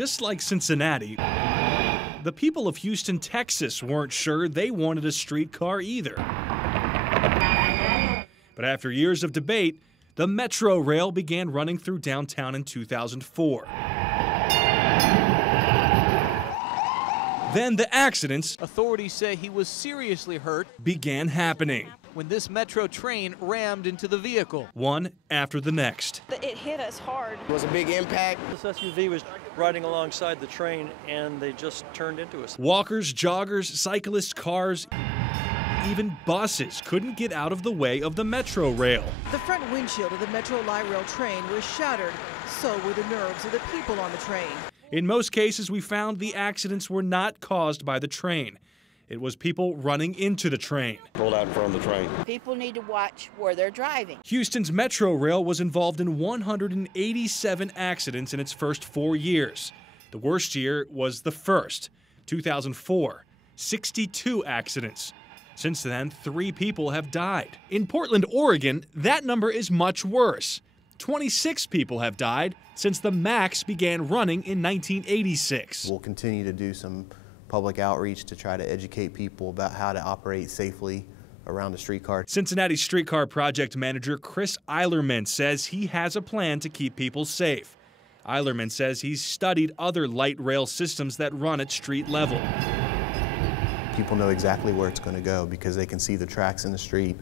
just like Cincinnati, the people of Houston, Texas weren't sure they wanted a streetcar either. But after years of debate, the Metro Rail began running through downtown in 2004. Then the accidents, authorities say he was seriously hurt, began happening when this Metro train rammed into the vehicle. One after the next. It hit us hard. It was a big impact. This SUV was riding alongside the train and they just turned into us. Walkers, joggers, cyclists, cars, even buses couldn't get out of the way of the Metro Rail. The front windshield of the Metro Light Rail train was shattered. So were the nerves of the people on the train. In most cases, we found the accidents were not caused by the train. It was people running into the train. Rolled out in front of the train. People need to watch where they're driving. Houston's Metro Rail was involved in 187 accidents in its first 4 years. The worst year was the first, 2004, 62 accidents. Since then, 3 people have died. In Portland, Oregon, that number is much worse. 26 people have died since the MAX began running in 1986. We'll continue to do some public outreach to try to educate people about how to operate safely around the streetcar. Cincinnati Streetcar project manager Chris Eilerman says he has a plan to keep people safe. Eilerman says he's studied other light rail systems that run at street level. People know exactly where it's going to go because they can see the tracks in the street.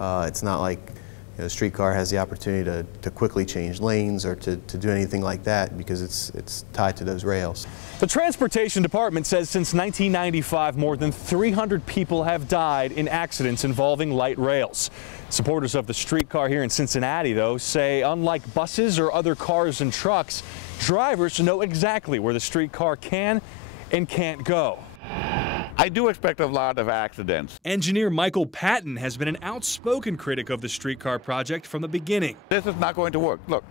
It's not like the streetcar has the opportunity to quickly change lanes or to do anything like that because it's tied to those rails. The Transportation Department says since 1995, more than 300 people have died in accidents involving light rails. Supporters of the streetcar here in Cincinnati, though, say unlike buses or other cars and trucks, drivers know exactly where the streetcar can and can't go. I do expect a lot of accidents. Engineer Michael Patton has been an outspoken critic of the streetcar project from the beginning. This is not going to work. Look,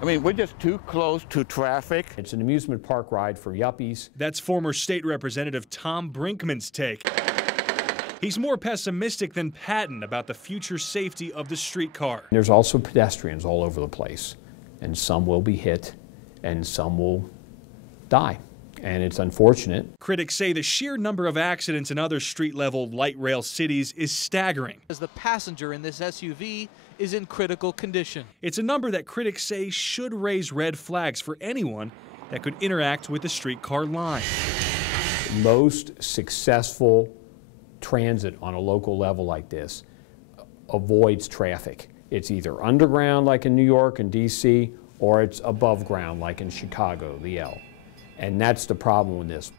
I mean, we're just too close to traffic. It's an amusement park ride for yuppies. That's former State Representative Tom Brinkman's take. He's more pessimistic than Patton about the future safety of the streetcar. There's also pedestrians all over the place, and some will be hit, and some will die. And it's unfortunate. Critics say the sheer number of accidents in other street-level light rail cities is staggering. As the passenger in this SUV is in critical condition. It's a number that critics say should raise red flags for anyone that could interact with the streetcar line. Most successful transit on a local level like this avoids traffic. It's either underground like in New York and DC, or it's above ground like in Chicago, the L. And that's the problem with this.